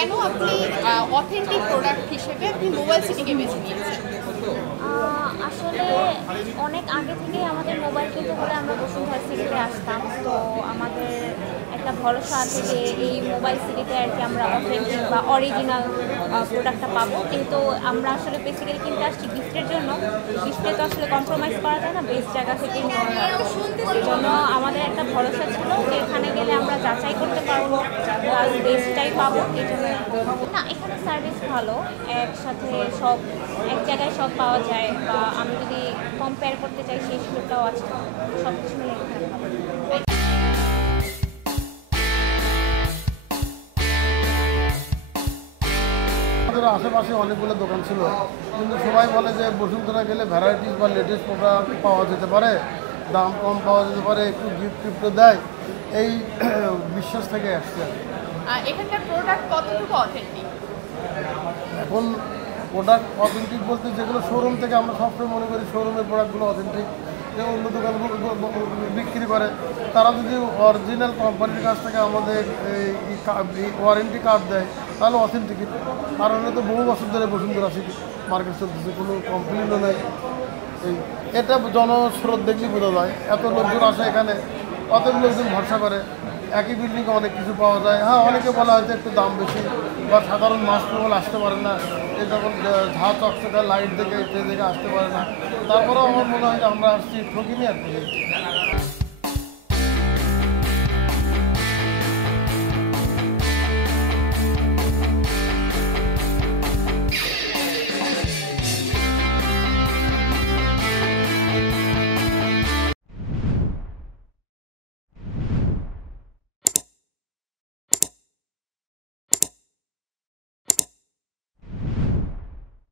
কেন আপনি authentic product হিসেবে আপনি মোবাইল সিটিকে বেছে নিয়েছেন? আসলে অনেক আগে থেকেই আমাদের মোবাইল কিনতে হলে আমরা বসুন্ধরা সিটিতে আসতাম। তো আমাদের একটা ভরসা আছে যে এই মোবাইল সিটিতে আর কি আমরা অথেন্টিক বা অরিজিনাল প্রোডাক্টটা পাবো। কিন্তু আমরা আসলে বেসিক্যালি কিনতে আসছি গিফটের জন্য। গিফটে তো আসলে কম্প্রোমাইজ করা যায় না, বেস্ট জায়গা থেকেই নেওয়া হয়। এই জন্য আমাদের একটা ভরসা ছিল যে এখানে গেলে আমরা যাচাই করতে পারবো, প্লাস বেস্টটাই পাবো। এই জন্য না, এখানে সার্ভিস ভালো, একসাথে সব এক জায়গায় সব পাওয়া যায়, বা আমি যদি কম্পেয়ার করতে চাই সেই সুযোগটাও আছে। সব কিছু মিলে এখানে ভালো। আমাদের আশেপাশে অনেকগুলো দোকান ছিল, কিন্তু সবাই বলে যে বসুন্ধরা গেলে ভ্যারাইটিস বা লেটেস্ট প্রোডাক্ট পাওয়া যেতে পারে, দাম কম পাওয়া যেতে পারে, একটু গিফট টিফট দেয়, এই বিশ্বাস থেকে আসছে। এখানকার প্রোডাক্ট কতটুকু অথেন্টিক? এখন প্রোডাক্ট অথেন্টিক বলতে যেগুলো শোরুম থেকে আমরা সবসময় মনে করি শোরুমের প্রোডাক্টগুলো অথেন্টিক, যে অন্য দোকানগুলো বিক্রি করে তারা যদি অরিজিনাল কোম্পানির কাছ থেকে আমাদের এই ওয়ারেন্টি কার্ড দেয় তাহলে অথেন্টিক। আর অন্য তো বহু বছর ধরে বসুন্ধরা সিটি মার্কেট চলতেছে, কোনো কমপ্লেনও নেই। এটা জনস্রোত দেখলে বোঝা যায়, এত লোকজন আসে এখানে, অত লোকজন ভরসা করে। একই বিল্ডিংয়ে অনেক কিছু পাওয়া যায়। হ্যাঁ, অনেকে বলা হয়তো একটু দাম বেশি, বা সাধারণ মাস কেবল আসতে পারে না, এই যখন ঝাঁ চকচকা লাইট দেখে আসতে পারে না। তারপরেও আমার মনে হয় যে আমরা আসছি ঠকিনি আর কি।